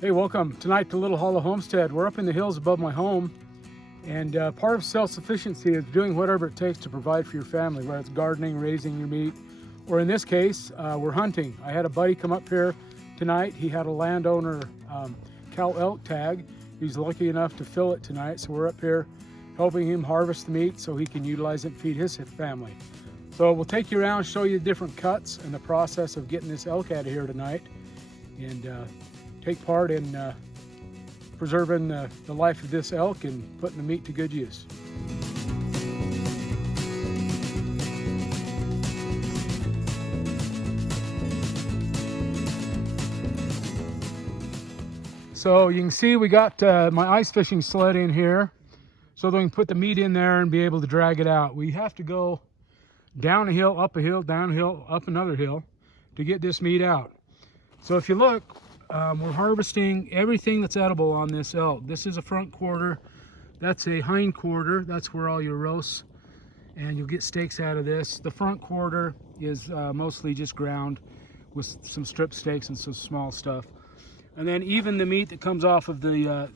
Hey, welcome tonight to Little Hollow Homestead. We're up in the hills above my home, and part of self-sufficiency is doing whatever it takes to provide for your family, whether it's gardening, raising your meat, or in this case, we're hunting. I had a buddy come up here tonight. He had a landowner cow elk tag. He's lucky enough to fill it tonight, so we're up here helping him harvest the meat so he can utilize it and feed his family. So we'll take you around, show you the different cuts and the process of getting this elk out of here tonight, and take part in preserving the life of this elk and putting the meat to good use. So you can see we got my ice fishing sled in here so that we can put the meat in there and be able to drag it out. We have to go down a hill, up a hill, down a hill, up another hill to get this meat out. So if you look, we're harvesting everything that's edible on this elk. This is a front quarter, that's a hind quarter, that's where all your roasts and you'll get steaks out of this. The front quarter is mostly just ground with some strip steaks and some small stuff. And then even the meat that comes off of the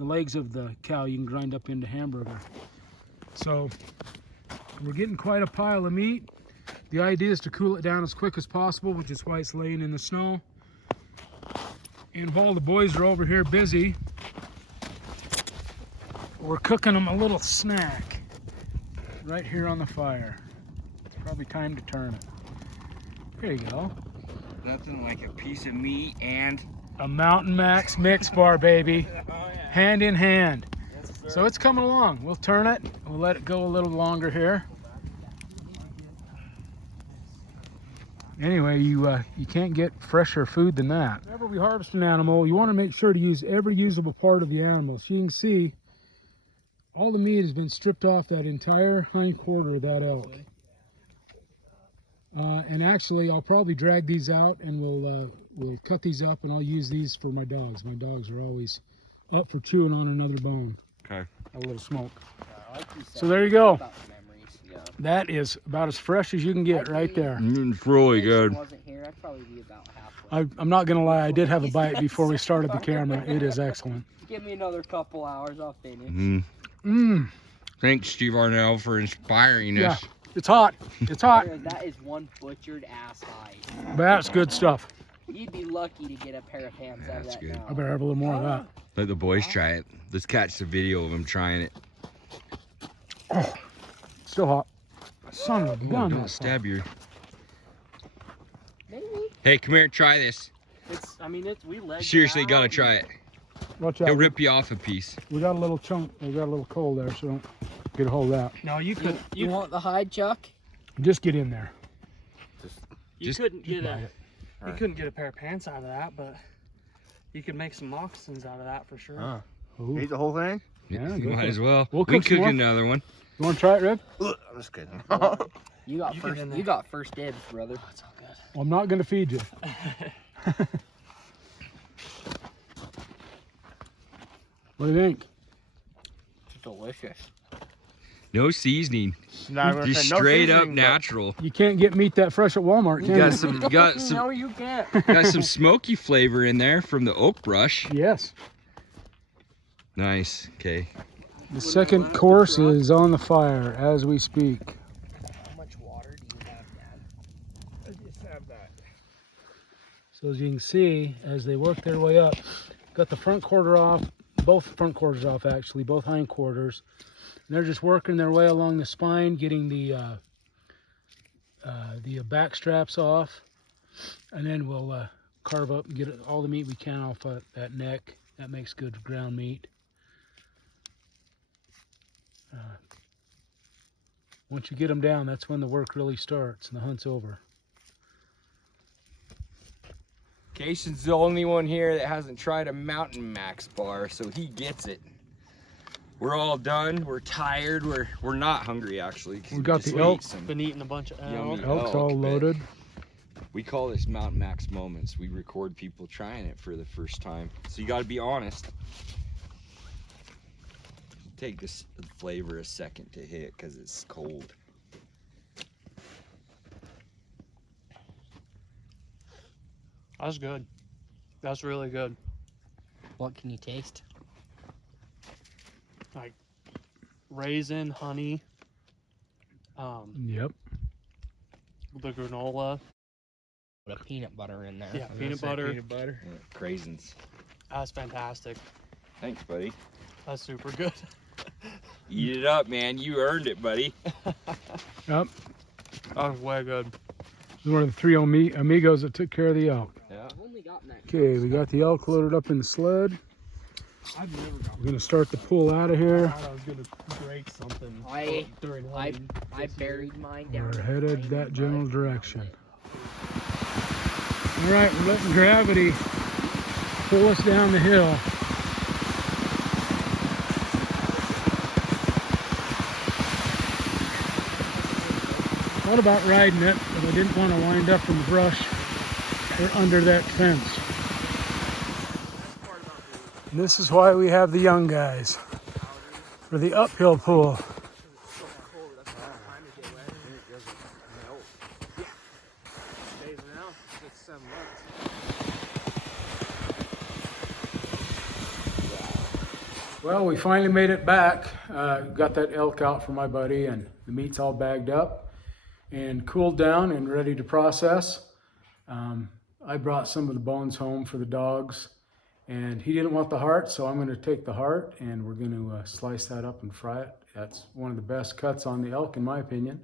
legs of the cow, you can grind up into hamburger. So we're getting quite a pile of meat. The idea is to cool it down as quick as possible, which is why it's laying in the snow. And while the boys are over here busy, we're cooking them a little snack right here on the fire. It's probably time to turn it. There you go. Nothing like a piece of meat and A Mountain Max mix bar, baby. oh, yeah. Hand in hand. Yes, So it's coming along. We'll turn it. We'll let it go a little longer here. Anyway, you can't get fresher food than that. Whenever we harvest an animal, you want to make sure to use every usable part of the animal. So you can see all the meat has been stripped off that entire hind quarter of that elk. And actually, I'll probably drag these out and we'll cut these up and I'll use these for my dogs. My dogs are always up for chewing on another bone. Okay. A little smoke. I like these So there you go. about memories. Yeah. That is about as fresh as you can get right there. It's really If good. Jason wasn't here, I'd probably be about halfway. I'm not gonna lie, I did have a bite before we started the camera. It is excellent. Give me another couple hours, I'll finish. Mmm. Thanks, Steve Arnell, for inspiring Yeah, us. it's hot. It's hot. That is one butchered ass hide. But that's good stuff. You'd be lucky to get a pair of pants out of That's that good. now. I better have a little more of that. Let the boys try it. Let's catch the video of them trying it. Still hot. Son of a gun. Don't That's hot. stab you. Maybe. Hey, come here and try this. It's. I mean, it's. We legged Seriously, it out. gotta try it. Watch He'll out. rip you off a piece. We got a little chunk. We got a little coal there, so don't get a hold of that. No, you You, could. you want the hide, Chuck? Just get in there. You Just- couldn't Just get bite a. it. You couldn't get a pair of pants out of that, but you could make some moccasins out of that for sure. Ooh. Eat the whole thing? Yeah, You go might for as it. well. We'll We cook can some cook more. another one. You want to try it, Rib? I'm just kidding. You got You get first. in there. You got first dibs, brother. That's all good. Well, I'm not gonna feed you. What do you think? It's delicious. No seasoning. Not gonna Just say no straight up seasoning, but natural. You can't get meat that fresh at Walmart, You can got you? some No, you can't. got some smoky flavor in there from the oak brush. Yes. Nice. Okay. The second course is on the fire as we speak. How much water do you have, Dad? I just have that. So as you can see, as they work their way up, got the front quarter off, both front quarters off actually, both hind quarters. And they're just working their way along the spine, getting the back straps off, and then we'll carve up and get all the meat we can off that neck. That makes good ground meat. Once you get them down, that's when the work really starts and the hunt's over. Cason's the only one here that hasn't tried a Mountain Max bar, so he gets it. We're all done. We're tired. We're not hungry actually. 'cause We got just the elk. ate some Been eating a bunch of yummy elk. Elk's all but loaded. We call this Mountain Max moments. We record people trying it for the first time, so you got to be honest. Take this flavor a second to hit because it's cold. That's good. That's really good. What can you taste? Raisin, honey, Yep. the granola. Put a peanut butter in there. Yeah, peanut butter. Peanut butter. Yeah, craisins. That's fantastic. Thanks, buddy. That's super good. Eat it up, man. You earned it, buddy. Yep. That was way good. This is one of the three amigos that took care of the elk. Yeah. I've only gotten that. Okay, we got the elk loaded up in the sled. I've never got. We're gonna start the pull out of here. I was gonna break something during I hunting. buried mine down. We're in headed the that rain, general but- direction. All right, we're letting gravity pull us down the hill. Thought about riding it, but I didn't want to wind up in the brush or under that fence. And this is why we have the young guys for the uphill pull. Well, we finally made it back. Got that elk out for my buddy, and the meat's all bagged up and cooled down and ready to process. I brought some of the bones home for the dogs, and he didn't want the heart, so I'm going to take the heart and we're going to slice that up and fry it. That's one of the best cuts on the elk, in my opinion.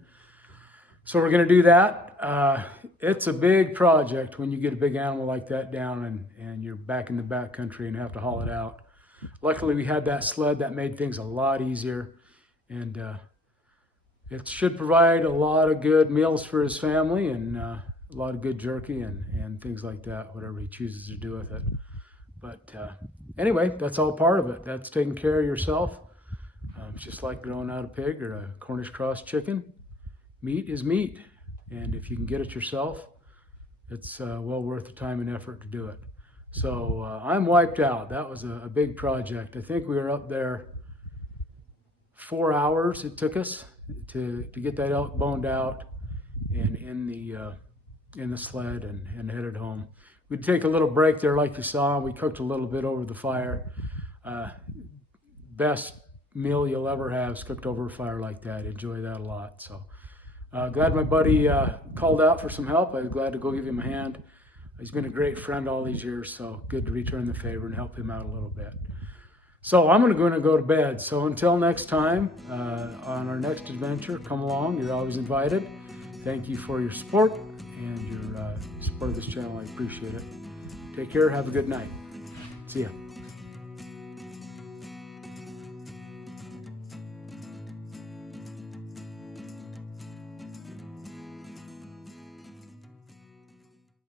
So we're going to do that. It's a big project when you get a big animal like that down and you're back in the backcountry and have to haul it out. Luckily, we had that sled that made things a lot easier, and it should provide a lot of good meals for his family and a lot of good jerky and things like that, whatever he chooses to do with it. But anyway, that's all part of it. That's taking care of yourself. It's just like growing out a pig or a Cornish cross chicken. Meat is meat, and if you can get it yourself, it's well worth the time and effort to do it. So I'm wiped out. That was a big project. I think we were up there 4 hours it took us to get that elk boned out and in the sled and headed home. We'd take a little break there like you saw. We cooked a little bit over the fire. Best meal you'll ever have is cooked over a fire like that. Enjoy that a lot. So glad my buddy called out for some help. I was glad to go give him a hand. He's been a great friend all these years, so good to return the favor and help him out a little bit. So I'm going to go to bed. So until next time, on our next adventure, come along. You're always invited. Thank you for your support and your support of this channel. I appreciate it. Take care. Have a good night. See ya.